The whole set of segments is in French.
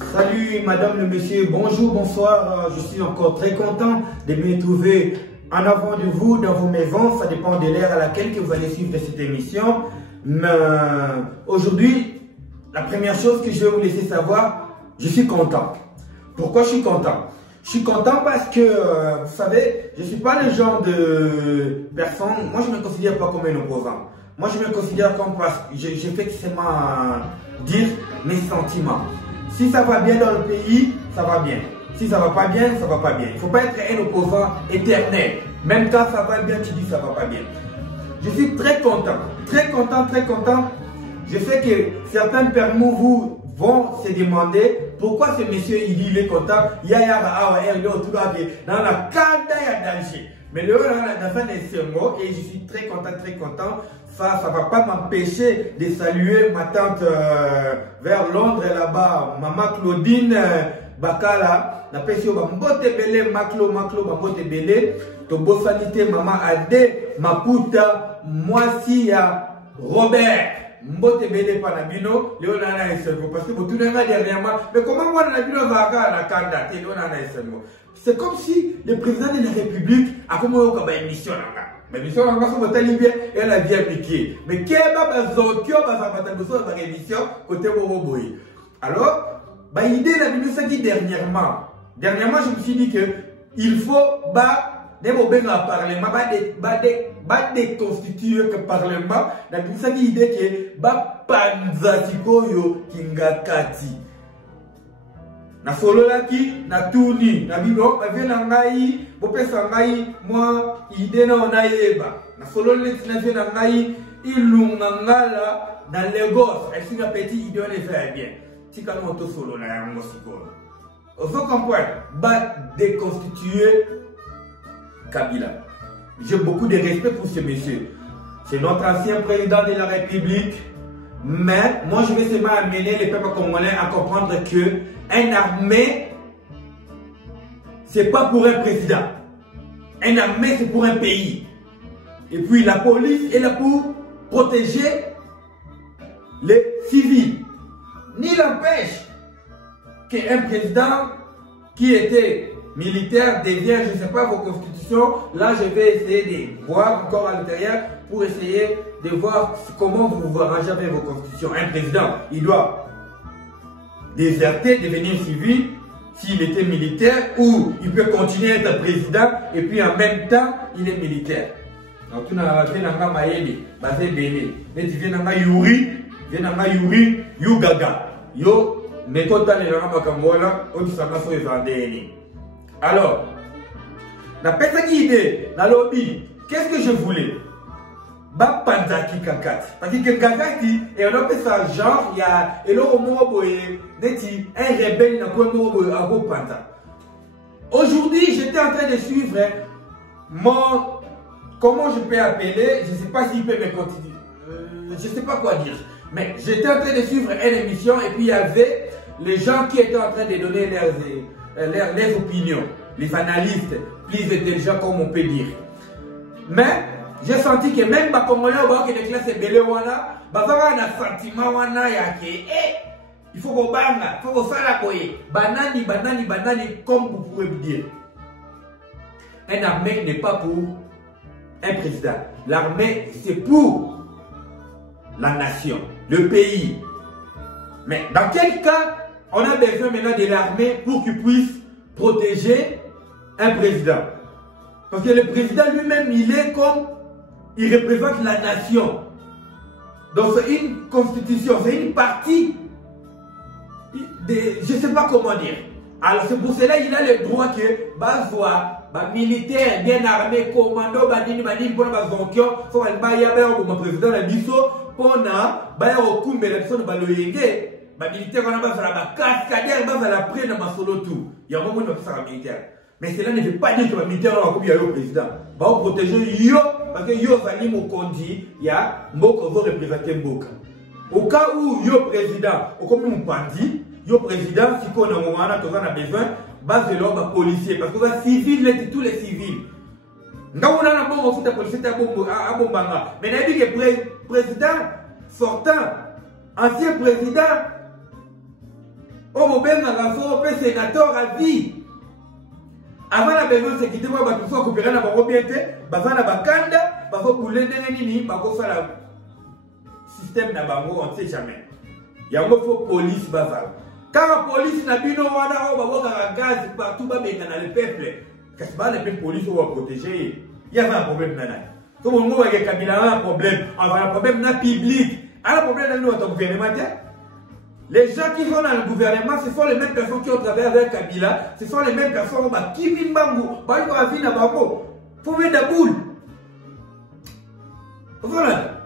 Salut madame, le monsieur, bonjour, bonsoir. Je suis encore très content de me trouver en avant de vous dans vos maisons. Ça dépend de l'ère à laquelle que vous allez suivre cette émission. Mais aujourd'hui, la première chose que je vais vous laisser savoir, je suis content. Pourquoi je suis content? Je suis content parce que, vous savez, je ne suis pas le genre de personne, moi je ne me considère pas comme un opposant. Moi je me considère comme, je fais seulement dire mes sentiments. Si ça va bien dans le pays, ça va bien. Si ça va pas bien, ça va pas bien. Il ne faut pas être un opposant éternel. Même quand ça va bien, tu dis ça va pas bien. Je suis très content, très content, très content. Je sais que certains parmi vous vont se demander pourquoi ce monsieur il est content. Il y a dans la carte, il y a danger. Mais le la fin de ce mot, et je suis très content, très content. Ça ne va pas m'empêcher de saluer ma tante vers Londres là-bas, maman Claudine Bakala. Na pesio ba mbote belé, maklo ba mbote belé. To bosanité maman Ade Maputa, Moisi ya Robert. Mbote belé panabino, Léonana et Selmo. Parce que vous tout dernièrement, mais comment moi Nabino va la candidate Léonana et Selmo? C'est comme si le président de la République a comme une émission là. Mais mission là, on va bien et elle a bien appliqué. Mais qu'est-ce que va faire émission côté Boboboy? Alors, l'idée la vidéo dit dernièrement, je me suis dit que il faut le parlement, déconstituer le parlement. La vidéo dit l'idée que panzatiko yo kingakati. Na solo laki, na tourni, na bibo, na vien na ngai, bopesa ngai, moi, ide na onayeba. Na solo leki na vien na ngai, ilunga ngala, na Lagos, elle suit un petit idée, on les fait bien. Tika no moto solo na yango sikola. Vous comprenez? Ba déconstituer Kabila. J'ai beaucoup de respect pour ce monsieur. C'est notre ancien président de la République. Mais moi, je vais seulement amener les peuples congolais à comprendre que une armée, c'est pas pour un président. Une armée, c'est pour un pays. Et puis la police est là pour protéger les civils. Ni l'empêche qu'un président qui était militaire devient, je ne sais pas, vos constitutions. Là, je vais essayer de voir encore à l'intérieur pour essayer de voir comment vous vous arrangez avec vos constitutions. Un président, il doit déserter, devenir civil, s'il était militaire, ou il peut continuer à être président, et puis en même temps, il est militaire. Donc, tu n'as pas Maïli, basé Béné, mais tu viens dans Yuri, Yugaga, Yo, Nekota, les Ramakambola, Otisama, so Evandéni. Alors, la petite idée, la lobby, qu'est-ce que je voulais? Ba panzaki kakati. Parce que kakati, et on appelle ça genre, il y a, et là, au moment où un rebelle n'a pas de à panza. Aujourd'hui, j'étais en train de suivre mon, comment je peux appeler, je ne sais pas s'il peut me continuer, je ne sais pas quoi dire. Mais j'étais en train de suivre une émission et puis il y avait les gens qui étaient en train de donner leurs opinions, les analystes, plus intelligents comme on peut dire. Mais j'ai senti que même les Congolais qui les classes belé wana, bazanga un sentiment wana yake il faut qu'on banga, il faut qu'on sala koye, banani comme vous pouvez me dire. Une armée n'est pas pour un président. L'armée c'est pour la nation, le pays. Mais dans quel cas on a besoin maintenant de l'armée pour qu'il puisse protéger un président? Parce que le président lui-même, il représente la nation. Donc c'est une constitution, c'est une partie je ne sais pas comment dire. Alors c'est pour cela qu'il a le droit que Bazoua, militaire, bien armé, commando, badini, pour la zonkion, faut un bailleur pour mon président, la biso, pour na, bailleur au kumbe, la personne, baloyenge, militaire, on a besoin de la cascadière, on a la prenne dans ma solo tout. Il y a un moment où on a militaire. Mais cela ne veut pas dire que le militaire va couper le président. Va protéger yo, parce que yo va ni mokondi, il y a Mboko va représenter Mboka. Au cas où yo président, au comme mon bandi, yo président, si on a un moment on a besoin, base de l'homme policier, parce que les civils, tous les civils. Nous avons un bon office de policier à Bombanga. Mais nous avons dit que président sortant, ancien président, au ben magafo pe sénateur à vie. Avant la besoin de sécurité, moi ba faut coopérer na bango bien té, ba va na bakanda, ba faut couler ndenge nini, ba ko faire la système na bango on sait jamais. Yango faut police ba va. Quand la police n'a bino wana ba boka gaz partout ba benga na le peuple. Qu'est-ce que le police va protéger? Il y a un problème nana. Comme on voit que Kabila a un problème, on a un problème dans le public. Un problème dans notre gouvernement. Les gens qui sont dans le gouvernement, ce sont les mêmes personnes qui ont travaillé avec Kabila, ce sont les mêmes personnes qui viennent bango, pas une vie dans bango. Faut mettre la boule. Voilà.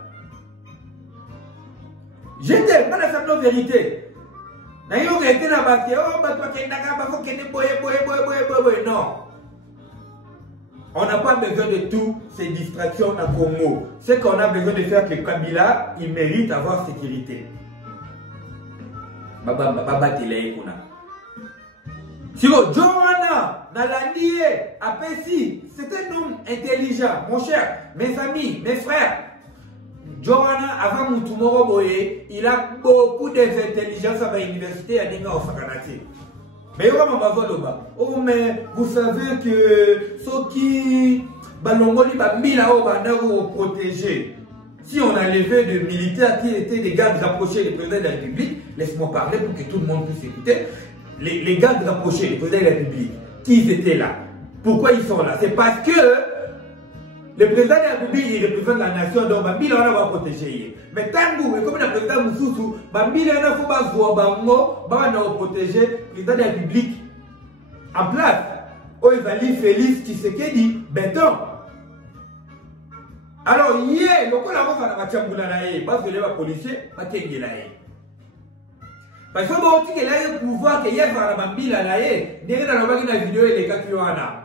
J'étais pas dans cette vérité. N'ayons été dans la bataille, oh, bah toi qui es d'accord, bah faut qu'il y ait boye. Non. On n'a pas besoin de toutes ces distractions à Congo. Ce qu'on a besoin de faire, que Kabila, il mérite d'avoir sécurité. Si Johanna, Nalandie, Apessi, c'est un homme intelligent, mon cher, mes amis, mes frères. Johanna, avant Moutoumoro Boye, il a beaucoup d'intelligence à l'université à Ninga au Sakanati. Mais vous savez que ceux qui ont protégé, si on a levé de militaires qui étaient des gardes rapprochés du président de la République, laisse-moi parler pour que tout le monde puisse écouter, les gardes rapprochés du président de la République, qui étaient là, pourquoi ils sont là? C'est parce que le président de la République, il représente la nation, donc Bambila on va protéger. Mais Tango, comme le président Moussoussou, Bambila on faut pas voir Bango, on protéger le président de la République en place. Oezali Félix Tshisekedi, béton. Alors hier, le coup la voix va Tchamboula nae, parce que les policiers, pas qu'il là. Parce que bon, tu as le pouvoir que hier va la Bambila nae, derrière la vidéo et les cas qui ont là.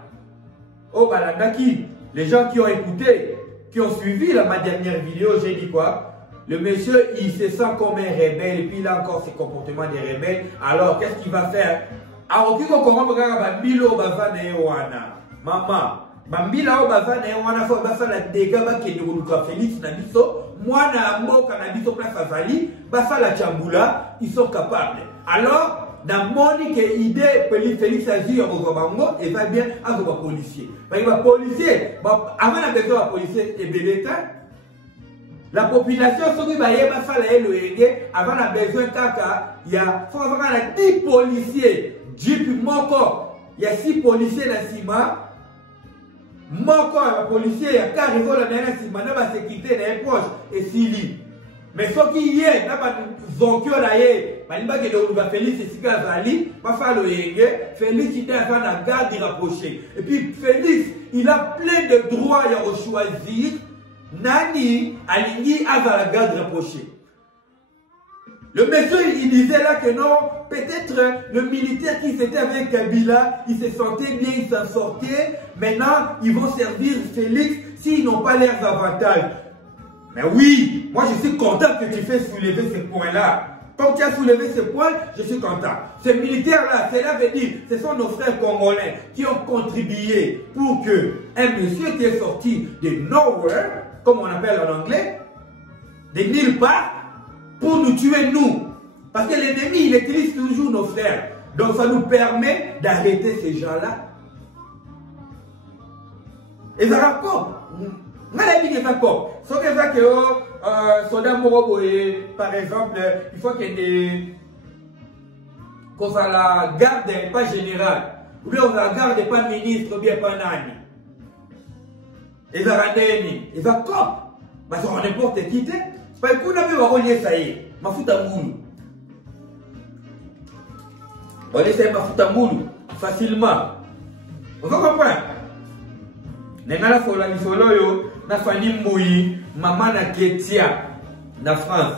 Oh balandaki. Les gens qui ont écouté, qui ont suivi ma dernière vidéo, j'ai dit quoi? Le monsieur, il se sent comme un rebelle, et puis il a encore ses comportements de rebelle. Alors, qu'est-ce qu'il va faire? Alors, qui va Bambilo Bavana Ewana? Maman, Bambila Bavana Ewana, faut faire la dégâts qui est de Félix Nabiso, moi, Nambo, Canabiso, Place Azali, Bassa la Tchamboula, ils sont capables. Alors, dans mon idée, Félix Azali, et va bien à un policier. Parce que les policiers, avant la besoin de policier et Bélétin, la population, ce qui va y avoir, avant la besoin de caca, il y a 10 policiers, Jeep Moko, il y a 6 policiers dans le Sima, Moko, les policiers, il y a 4 réseaux dans le Sima, dans la sécurité, dans les poches, et Sili. Mais ce qui est, dans la Zonkyo, Félix et Sika Zali, Félix il est dans la garde rapprochée. Et puis Félix, il a plein de droits à choisir. Nani Alingui a la garde rapprochée. Le monsieur il disait là que non, peut-être le militaire qui était avec Kabila, il se sentait bien, il s'en sortait. Maintenant, ils vont servir Félix s'ils n'ont pas leurs avantages. Mais oui, moi je suis content que tu fais soulever ce point-là. Comme tu as soulevé ce point, je suis content. Ces militaires-là, cela veut dire, ce sont nos frères congolais qui ont contribué pour que un monsieur qui est sorti de nowhere, comme on appelle en anglais, de nulle part, pour nous tuer nous. Parce que l'ennemi, il utilise toujours nos frères. Donc ça nous permet d'arrêter ces gens-là. Et ça rapporte. On a dit que ça rapporte. Sauf que ça que Soda Moroboé, par exemple, il faut qu'il y ait qu'on soit la garde pas générale, ou bien on la garde pas ministre, ou bien pas nani. Et ça radeni, et ça cop. Parce qu'on n'importe qui t'es. C'est pas qu'on avait relié ça y est. Ma fout à moulou. On essaie ma fout à moulou facilement. On va comprendre. Nengala fola ni solo yo na fani mouyi maman na ketia na France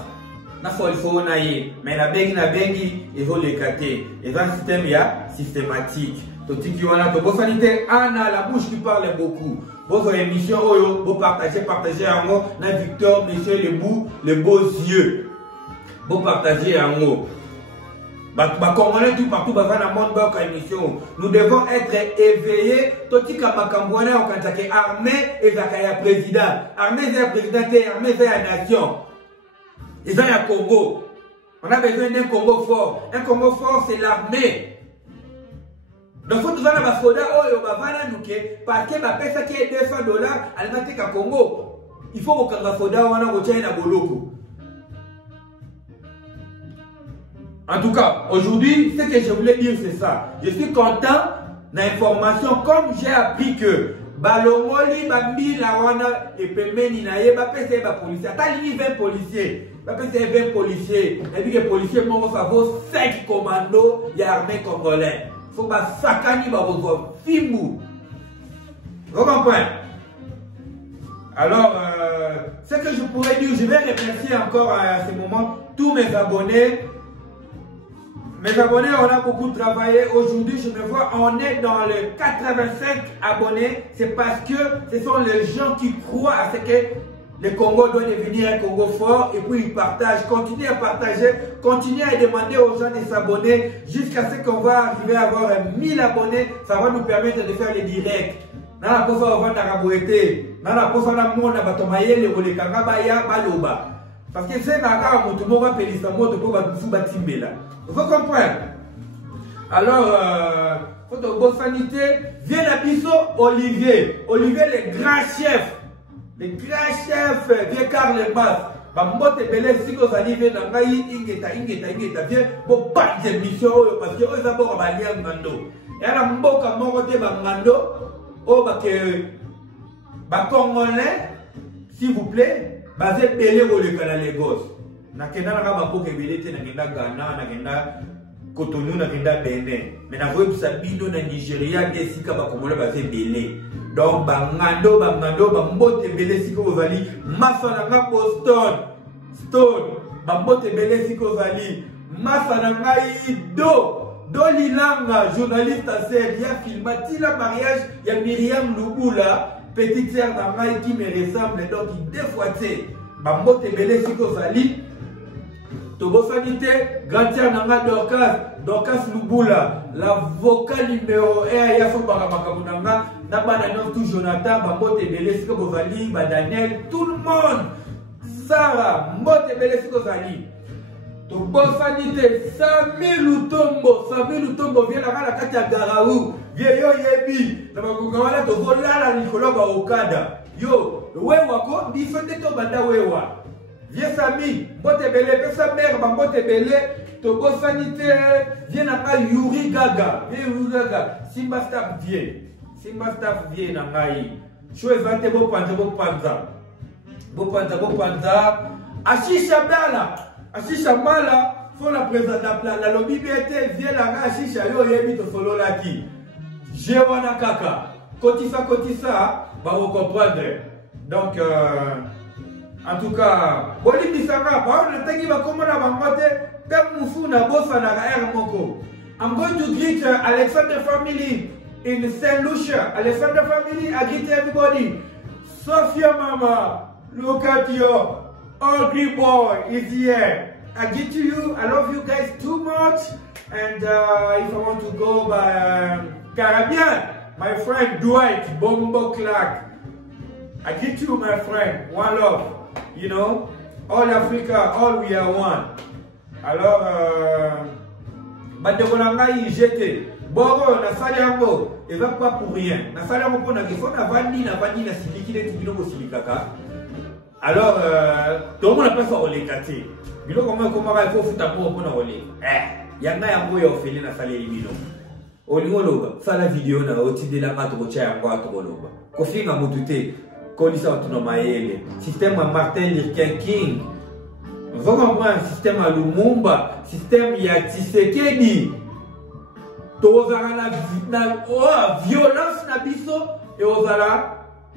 na fo na ye mais na bengi ezo lekate et un système ya systématique to tiki wana to bo sanité ana la bouche qui parle beaucoup votre émission oyo bo partager yango na Victor Monsieur les beaux yeux bo partager yango. Congolais tout partout dans le monde, nous devons être éveillés. Totika Makambouana, on a dit armée et la président. Armée et président, armée et la nation. Ils ont un Congo. On a besoin d'un Congo fort. Un Congo fort, c'est l'armée. Donc, il faut que nous ayons des soldats, parce que les personnes qui ont $200, elles n'ont pas Congo. Il faut que les soldats soient à Boloko. En tout cas, aujourd'hui, ce que je voulais dire, c'est ça. Je suis content d'information, comme j'ai appris que Balongoli, Bambi, Lawana, et Pemeni, Naye, Bapese, Policier. T'as ligne 20 policiers. Bapese 20 policiers. Et puis les policiers, mon favor, 5 commandos, il y a l'armée congolaise. Il faut que Sakani, Barozo, Fimou. Vous comprenez? Alors, ce que je pourrais dire, je vais remercier encore à ce moment tous mes abonnés. Mes abonnés, on a beaucoup travaillé. Aujourd'hui, je me vois, on est dans les 85 abonnés. C'est parce que ce sont les gens qui croient à ce que le Congo doit devenir un Congo fort. Et puis, ils partagent. Continuez à partager. Continuez à demander aux gens de s'abonner jusqu'à ce qu'on va arriver à avoir 1000 abonnés. Ça va nous permettre de faire les directs. Dans la poste, on va dans la poste, on a monde à Batomaye, les Rolekanga, Baya, Baloba. Parce que c'est un peu de monde qui est vous comprenez? Alors, faut de bonne sanité. Viens à Bisso, Olivier. Olivier, le grand chef. Le grand chef, viens car les masses. Bambote belé, si vous allez venir dans Gaï, ingeta, viens, pour pas de mission, parce que vous avez un allié Mando. Et à la mboka, mon côté, Mando, oh, bah, Congolais, s'il vous plaît, basé belé au Canal Lagos. Nakenda na kama poke belete nakenda Ghana nakenda Cotonou nakenda Benin mais na voye bisabido na Nigeria de sika ba Congolais ba fait belé donc bangando bambote belé sika ozali masa na nga Boston Stone bambote belé sika ozali masa na ngai do Lilanga journaliste à série a filmé la mariage ya Myriam Lubula petite sœur na ngai qui me ressemble donc il défoité bambote belé sika ozali Togo Sanité, Gantia Nanga Dorcas Lubula, l'avocat numéro 1, Yasso Baramakamunanga, Nabanano, tout Jonathan, Bambote Belesco Bovali, Daniel, tout le monde, Sarah, Mbote Belesco Zali. Togo Sanité, Samuel Lutombo, vient la Katia Garaou, vient Yo Yebi, Namakukawala, Togo Lala, Nicolas Okada, Yo, Wewako, Bisonde Tobanda Wewa. Viens Samy, Mbote Belé, sa mère, Mbote Belé, Togo Sanité, viens à Yuri Gaga, Simba Staff vient, Nangaï. Chouevate Bopanza, Ashisha Mala, faut la présenter la lobby BT, viens là, Ashisha, yo yebi to solo laki. Jewana Kaka, Kotissa, va vous comprendre. Donc, en tout cas, Boli Bisanga, I'm going to greet Alexander family in St. Lucia. Alexander family, I greet everybody. Sophia Mama, look at you. Ugly boy is here. I greet you. I love you guys too much. And if I want to go by Caribbean, my friend Dwight Bombo Clark. I greet you, my friend. One love. You know, all Africa, all we are one. Alors, Badekonangaï jeté. Boro, na saliango, et va pas pour rien. Na saliango pour na kifo, na vandi na siliki, les tibino ko silikaka. Alors, tout le monde a pas ça au lekati. Bilo comment il faut foutre pour na olé. Yanga yango yo feli na sali libino. Olingoloba, sala vidéo na oti de la mato cha yango atoloba. Kofinga mutute. Système à Martin Luther King. Vous comprenez un système à Lumumba, système à Tshisekedi. Tozala na violence na biso et ozala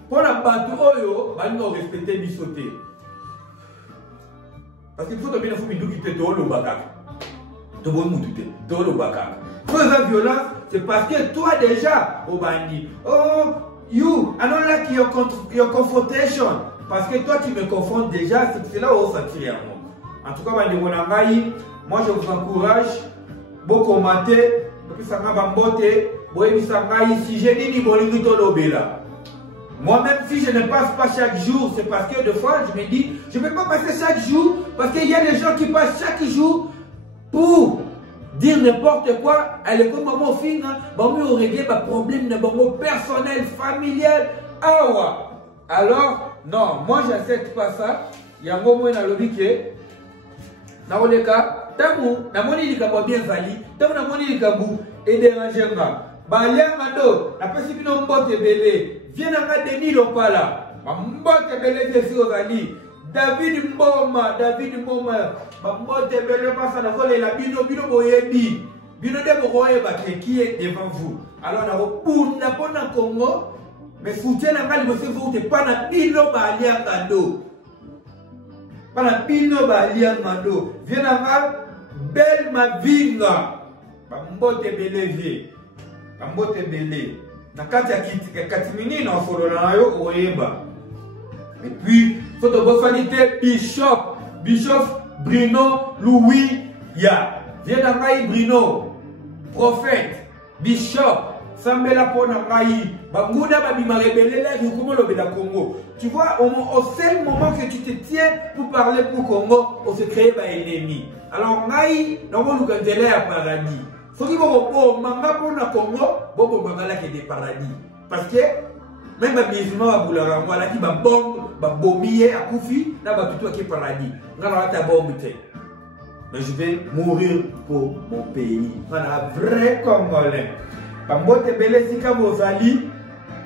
pour la bateau oyo bando respecter bisoté. Parce qu'il faut que bien faut bindu qui te tolo baka. To bon mutute, tolo baka. Pour la violence, c'est parce que toi déjà au bandi. Oh you, I don't like your confrontation. Parce que toi, tu me confrontes déjà, c'est là où ça tire. En tout cas, moi, je vous encourage. Bon commenter. Si j'ai dit, Moi-même, si je ne passe pas chaque jour, c'est parce que des fois, je me dis, je ne peux pas passer chaque jour, parce qu'il y a des gens qui passent chaque jour pour dire n'importe quoi. Elle est comme maman fille, on régler des problèmes de personnel, familial. Alors, non, moi, je n'accepte pas ça. Il y a un moment où il y a le week-end. Dans le cas, tamu, na moni likabo bien vali, tamu na moni likabo et déranger nga. Ba lianga do, na pesi bino mbote belé, viens nga Denis Lopala. Ba mbote belé desi ozali. David Mboma, ba mbote belé pasa na zole la bino boyebi. Bino de boyeba qui est devant vous. Alors na repunda pona Congo, mais soutien na ngali monsieur vous pas na bino ba lianga do. Para bino ba lianga do. Viens nga Belle Mavinga, Bambote Belé, Bambote Belé. Na kati ya katimini na folo na yo oyeba. Et puis photo bofalité Bishop Bruno Louis ya. Viens na ngai Bruno, prophète, Bishop, Sambela pona ngai, Banguna babima rebelle là comment le bela Congo. Tu vois au seul moment que tu te tiens pour parler pour Congo, on se crée ba ennemi. Alors, ngai, nous avons le paradis. Ce qui est manga pour le Congo, bobo mangala qui est des paradis. Parce que même les musulmans à Boulara, moi là qui va bombe, va bomber à Koufi, là va tout qui est paradis. Là va ta bombe. Mais je vais mourir pour mon pays. Voilà, vrai Congolais. Bambote Belé Sika Bozali.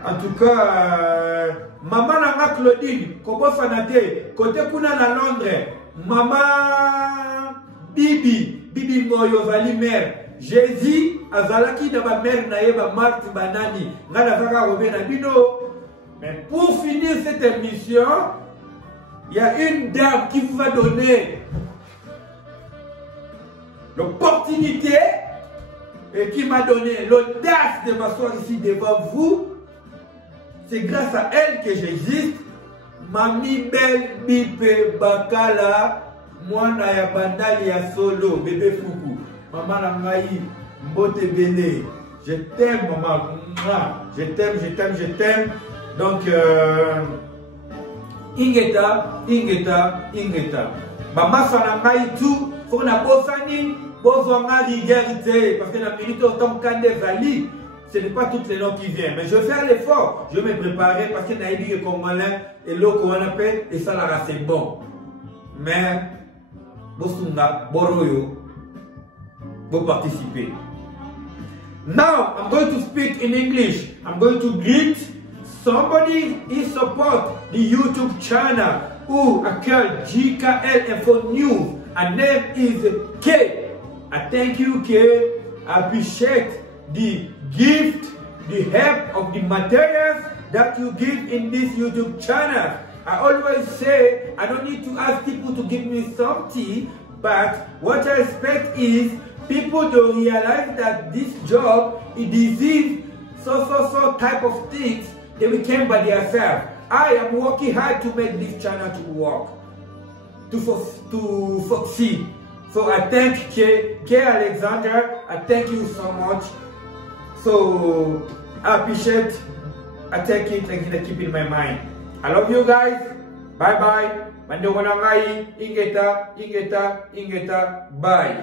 En tout cas, maman Nanga Claudine, Kobo Fanate, côté Kuna na Londres, maman Bibi Moyo Zali mère. Jésus Azalaki de ma mère Naïba Marthe Banani. Mais pour finir cette émission, il y a une dame qui vous va donner l'opportunité et qui m'a donné l'audace de m'asseoir ici devant vous. C'est grâce à elle que j'existe. Mami Belle Bipe Bakala. Moi, ya bandali ya solo, bébé Foukou. Maman Nangaï, Mbote Bélé. Je t'aime, maman. Je t'aime. Donc, Ingeta. Maman Sanangaï tout. Faut qu'on a bosani, bosanga l'égalité. Parce que la minute autant Kande Zali, ce n'est pas toutes les noms qui viennent. Mais je vais faire l'effort. Je vais me préparer parce que Naïbi est congolais et l'eau qu'on appelle et ça là c'est bon. Mais Bosunga, Boroyo, vous participez. Now, I'm going to speak in English. I'm going to greet somebody who support the YouTube channel who are called GKL Info News. Her name is K. I thank you, K. I appreciate the gift, the help of the materials that you give in this YouTube channel. I always say, I don't need to ask people to give me something, but what I expect is people to realize that this job, it deserves so type of things they became by themselves. I am working hard to make this channel to work, to succeed. So I thank K Alexander, I thank you so much. So I appreciate, I take it and I keep it in my mind. I love you guys. Bye bye. Mande wanangai ingeta. Bye.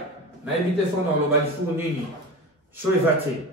Na invitation dans le balifu nini. Show evate.